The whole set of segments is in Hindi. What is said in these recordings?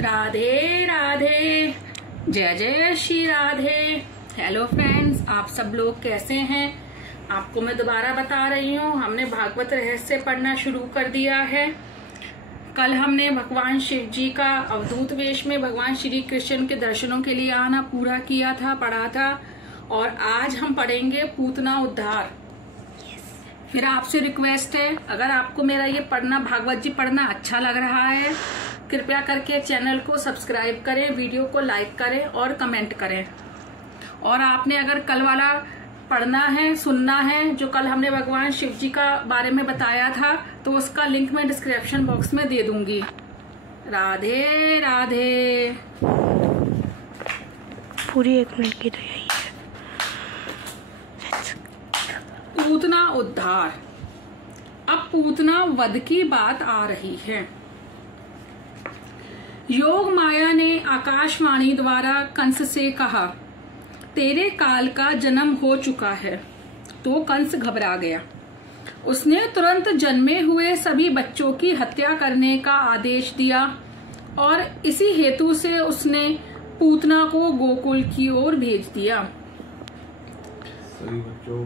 राधे राधे, जय जय श्री राधे। हेलो फ्रेंड्स, आप सब लोग कैसे हैं? आपको मैं दोबारा बता रही हूँ, हमने भागवत रहस्य पढ़ना शुरू कर दिया है। कल हमने भगवान शिव जी का अवधूत वेश में भगवान श्री कृष्ण के दर्शनों के लिए आना पूरा किया था, पढ़ा था। और आज हम पढ़ेंगे पूतना उद्धार। फिर आपसे रिक्वेस्ट है, अगर आपको मेरा ये पढ़ना भागवत जी पढ़ना अच्छा लग रहा है, कृपया करके चैनल को सब्सक्राइब करें, वीडियो को लाइक करें और कमेंट करें। और आपने अगर कल वाला पढ़ना है, सुनना है, जो कल हमने भगवान शिव जी का बारे में बताया था, तो उसका लिंक मैं डिस्क्रिप्शन बॉक्स में दे दूंगी। राधे राधे। पूरी 1 मिनट की तो यही है। पूतना उद्धार। अब पूतना वध की बात आ रही है। योग माया ने आकाशवाणी द्वारा कंस से कहा, तेरे काल का जन्म हो चुका है। तो कंस घबरा गया। उसने तुरंत जन्मे हुए सभी बच्चों की हत्या करने का आदेश दिया और इसी हेतु से उसने पूतना को गोकुल की ओर भेज दिया। सभी बच्चों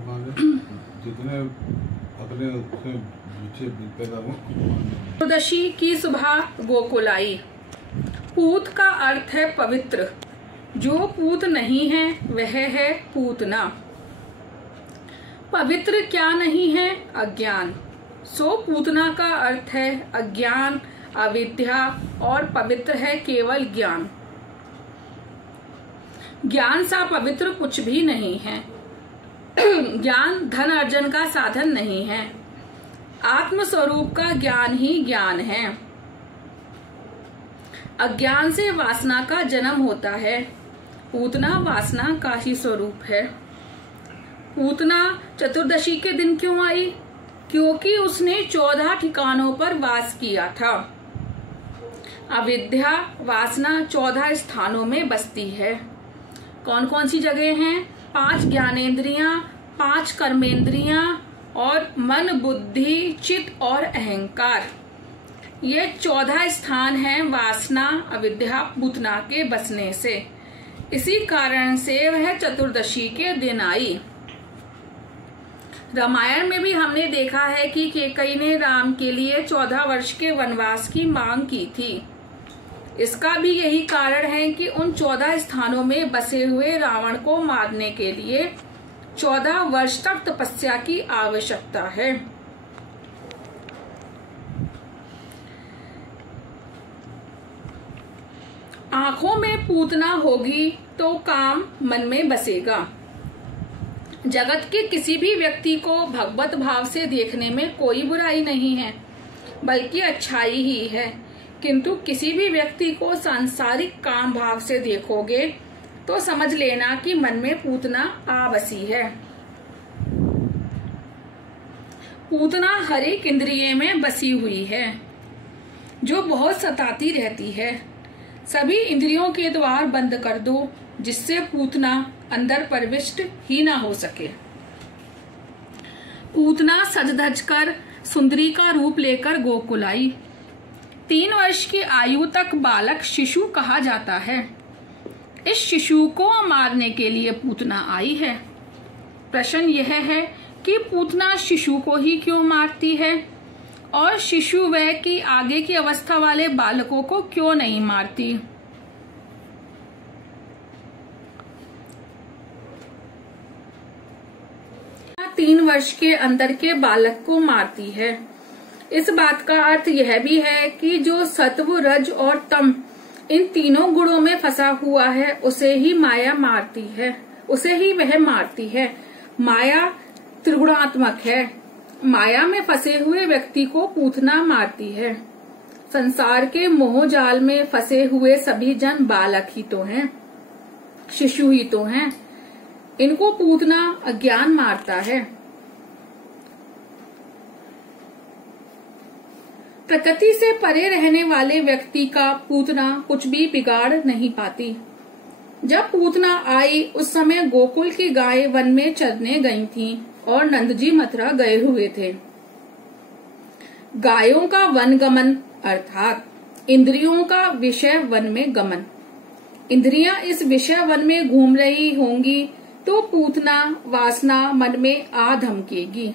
जितने अपने पैदा हुए। चतुर्दशी की सुबह गोकुल आई। पूत का अर्थ है पवित्र। जो पूत नहीं है वह है पूतना। पवित्र क्या नहीं है? अज्ञान। सो पूतना का अर्थ है अज्ञान, अविद्या, और पवित्र है केवल ज्ञान। ज्ञान सा पवित्र कुछ भी नहीं है। ज्ञान धन अर्जन का साधन नहीं है। आत्म स्वरूप का ज्ञान ही ज्ञान है। अज्ञान से वासना का जन्म होता है। पूतना वासना का ही स्वरूप है। पूतना चतुर्दशी के दिन क्यों आई? क्योंकि उसने 14 ठिकानों पर वास किया था। अविद्या वासना 14 स्थानों में बसती है। कौन कौन सी जगह हैं? 5 ज्ञानेंद्रियां, 5 कर्मेंद्रियां और मन, बुद्धि, चित्त और अहंकार। ये 14 स्थान हैं वासना, अविद्या, पूतना के बसने से। इसी कारण से वह चतुर्दशी के दिन आई। रामायण में भी हमने देखा है कि कैकेयी ने राम के लिए 14 वर्ष के वनवास की मांग की थी। इसका भी यही कारण है कि उन 14 स्थानों में बसे हुए रावण को मारने के लिए 14 वर्ष तक तपस्या की आवश्यकता है। आंखों में पूतना होगी तो काम मन में बसेगा। जगत के किसी भी व्यक्ति को भगवत भाव से देखने में कोई बुराई नहीं है, बल्कि अच्छाई ही है। किंतु किसी भी व्यक्ति को सांसारिक काम भाव से देखोगे तो समझ लेना कि मन में पूतना आ बसी है। पूतना हर एक इंद्रिय में बसी हुई है, जो बहुत सताती रहती है। सभी इंद्रियों के द्वार बंद कर दो, जिससे पूतना अंदर प्रविष्ट ही ना हो सके। पूतना सज धज कर सुंदरी का रूप लेकर गोकुल आई। 3 वर्ष की आयु तक बालक शिशु कहा जाता है। इस शिशु को मारने के लिए पूतना आई है। प्रश्न यह है कि पूतना शिशु को ही क्यों मारती है और शिशु वह की आगे की अवस्था वाले बालकों को क्यों नहीं मारती? 3 वर्ष के अंदर के बालक को मारती है। इस बात का अर्थ यह भी है कि जो सत्व, रज और तम इन तीनों गुणों में फंसा हुआ है, उसे ही माया मारती है, उसे ही वह मारती है। माया त्रिगुणात्मक है। माया में फंसे हुए व्यक्ति को पूतना मारती है। संसार के मोह जाल में फंसे हुए सभी जन बालक ही तो हैं, शिशु ही तो हैं। इनको पूतना अज्ञान मारता है। प्रकृति से परे रहने वाले व्यक्ति का पूतना कुछ भी बिगाड़ नहीं पाती। जब पूतना आई उस समय गोकुल की गाय वन में चरने गई थीं और नंद जी मथुरा गए हुए थे। गायों का वनगमन अर्थात इंद्रियों का विषय वन में गमन। इंद्रियां इस विषय वन में घूम रही होंगी तो पूतना वासना मन में आ धमकेगी।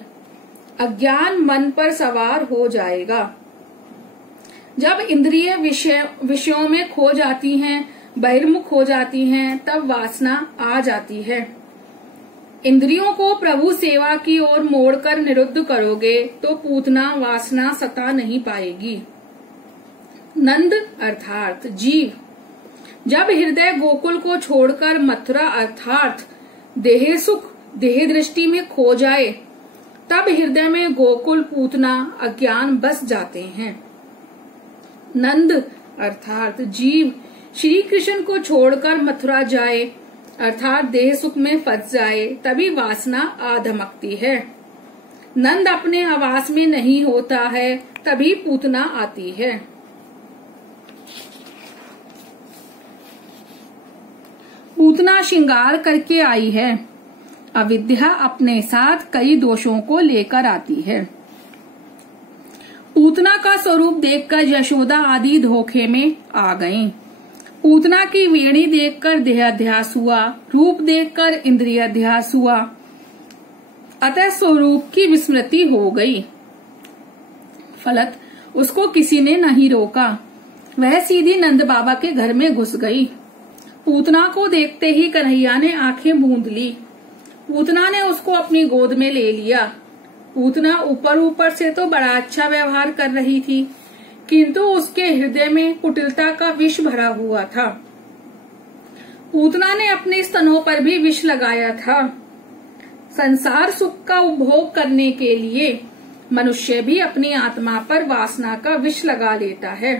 अज्ञान मन पर सवार हो जाएगा। जब इंद्रिय विषयों में खो जाती हैं, बहिर्मुख हो जाती हैं, तब वासना आ जाती है। इंद्रियों को प्रभु सेवा की ओर मोड़कर निरुद्ध करोगे तो पूतना वासना सता नहीं पाएगी। नंद अर्थात जीव जब हृदय गोकुल को छोड़कर मथुरा अर्थात देह सुख देह दृष्टि में खो जाए, तब हृदय में गोकुल पूतना अज्ञान बस जाते हैं। नंद अर्थात जीव श्री कृष्ण को छोड़कर मथुरा जाए अर्थात देह सुख में फंस जाए, तभी वासना आ धमकती है। नंद अपने आवास में नहीं होता है, तभी पूतना आती है। पूतना श्रृंगार करके आई है। अविद्या अपने साथ कई दोषों को लेकर आती है। पूतना का स्वरूप देखकर यशोदा आदि धोखे में आ गईं। पूतना की वेणी देखकर देहाध्यास हुआ, रूप देखकर इंद्रियाध्यास हुआ, अतः स्वरूप की विस्मृति हो गई। फलत उसको किसी ने नहीं रोका, वह सीधी नंद बाबा के घर में घुस गई। पूतना को देखते ही कन्हैया ने आंखें मूंद ली। पूतना ने उसको अपनी गोद में ले लिया। पूतना ऊपर ऊपर से तो बड़ा अच्छा व्यवहार कर रही थी, किंतु उसके हृदय में कुटिलता का विष भरा हुआ था। पूतना ने अपने स्तनों पर भी विष लगाया था। संसार सुख का उपभोग करने के लिए मनुष्य भी अपनी आत्मा पर वासना का विष लगा लेता है।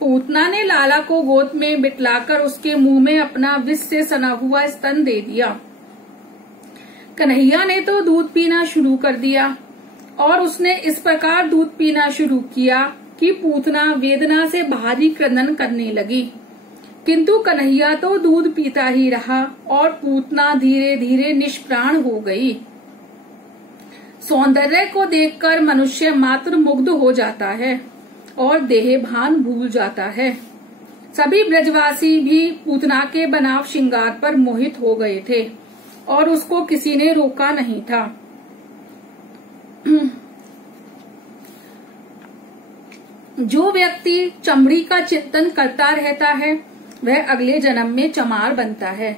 पूतना ने लाला को गोद में बिठलाकर उसके मुंह में अपना विष से सना हुआ स्तन दे दिया। कन्हैया ने तो दूध पीना शुरू कर दिया और उसने इस प्रकार दूध पीना शुरू किया कि पूतना वेदना से भारी क्रंदन करने लगी, किंतु कन्हैया तो दूध पीता ही रहा और पूतना धीरे धीरे निष्प्राण हो गई। सौंदर्य को देखकर मनुष्य मात्र मुग्ध हो जाता है और देह भान भूल जाता है। सभी ब्रजवासी भी पूतना के बनाव श्रृंगार पर मोहित हो गए थे और उसको किसी ने रोका नहीं था। जो व्यक्ति चमड़ी का चिंतन करता रहता है वह अगले जन्म में चमार बनता है।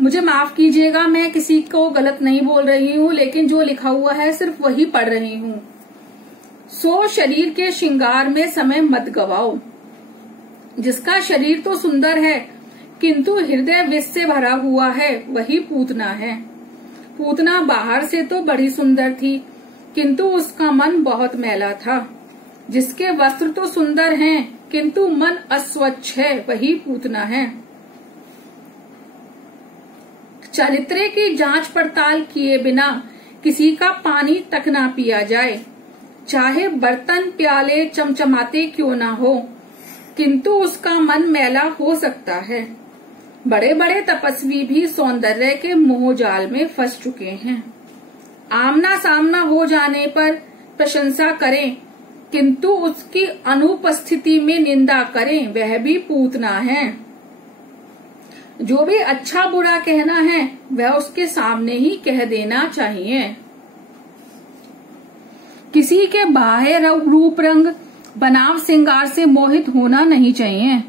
मुझे माफ कीजिएगा, मैं किसी को गलत नहीं बोल रही हूँ, लेकिन जो लिखा हुआ है सिर्फ वही पढ़ रही हूँ। सो शरीर के श्रृंगार में समय मत गवाओ। जिसका शरीर तो सुंदर है किंतु हृदय विष से भरा हुआ है, वही पूतना है। पूतना बाहर से तो बड़ी सुंदर थी, किंतु उसका मन बहुत मैला था। जिसके वस्त्र तो सुंदर हैं, किंतु मन अस्वच्छ है, वही पूतना है। चरित्र की जांच पड़ताल किए बिना किसी का पानी तक ना पिया जाए, चाहे बर्तन प्याले चमचमाते क्यों ना हो, किंतु उसका मन मैला हो सकता है। बड़े बड़े तपस्वी भी सौंदर्य के मोह जाल में फंस चुके हैं। आमना सामना हो जाने पर प्रशंसा करें, किंतु उसकी अनुपस्थिति में निंदा करें, वह भी पूतना है। जो भी अच्छा बुरा कहना है वह उसके सामने ही कह देना चाहिए। किसी के बाह्य रूप रंग बनाव श्रृंगार से मोहित होना नहीं चाहिए।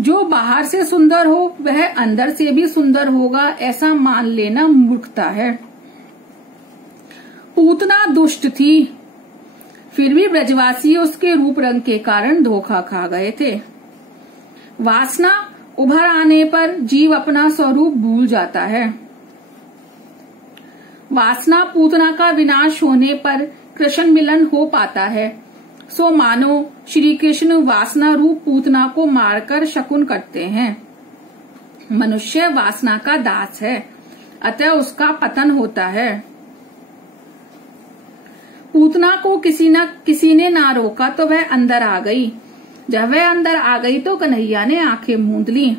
जो बाहर से सुंदर हो वह अंदर से भी सुंदर होगा, ऐसा मान लेना मूर्खता है। पूतना दुष्ट थी, फिर भी ब्रजवासी उसके रूप रंग के कारण धोखा खा गए थे। वासना उभर आने पर जीव अपना स्वरूप भूल जाता है। वासना पूतना का विनाश होने पर कृष्ण मिलन हो पाता है। सो मानो श्री कृष्ण वासना रूप पूतना को मारकर शकुन करते हैं। मनुष्य वासना का दास है, अतः उसका पतन होता है। पूतना को किसी ने ना रोका तो वह अंदर आ गई। जब वह अंदर आ गई तो कन्हैया ने आंखें मूंद ली।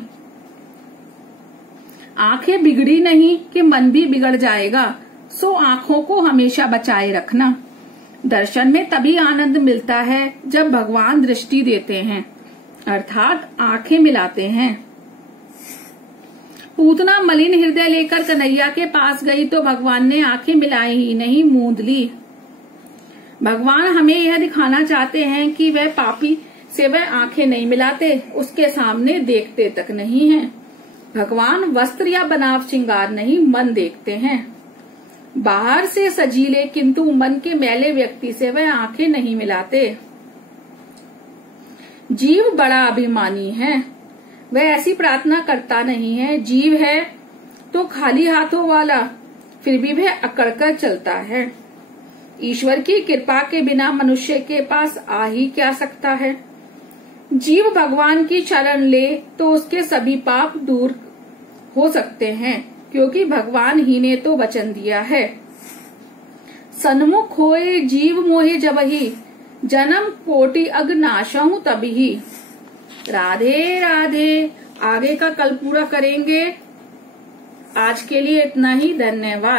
आंखें बिगड़ी नहीं कि मन भी बिगड़ जाएगा, सो आंखों को हमेशा बचाए रखना। दर्शन में तभी आनंद मिलता है जब भगवान दृष्टि देते हैं, अर्थात आंखें मिलाते हैं। पूतना मलिन हृदय लेकर कन्हैया के पास गई तो भगवान ने आंखें मिलाई ही नहीं, मूंद ली। भगवान हमें यह दिखाना चाहते हैं कि वह पापी से वह आंखें नहीं मिलाते, उसके सामने देखते तक नहीं हैं। भगवान वस्त्र या बनाव श्रृंगार नहीं, मन देखते हैं। बाहर से सजीले किंतु मन के मैले व्यक्ति से वह आंखें नहीं मिलाते। जीव बड़ा अभिमानी है, वह ऐसी प्रार्थना करता नहीं है। जीव है तो खाली हाथों वाला, फिर भी वह अकड़कर चलता है। ईश्वर की कृपा के बिना मनुष्य के पास आ ही क्या सकता है। जीव भगवान की शरण ले तो उसके सभी पाप दूर हो सकते हैं, क्योंकि भगवान ही ने तो वचन दिया है, सन्मुख होए जीव मोहे जबहि, जन्म कोटि अग नाशहु तबहि। राधे राधे। आगे का कल पूरा करेंगे। आज के लिए इतना ही, धन्यवाद।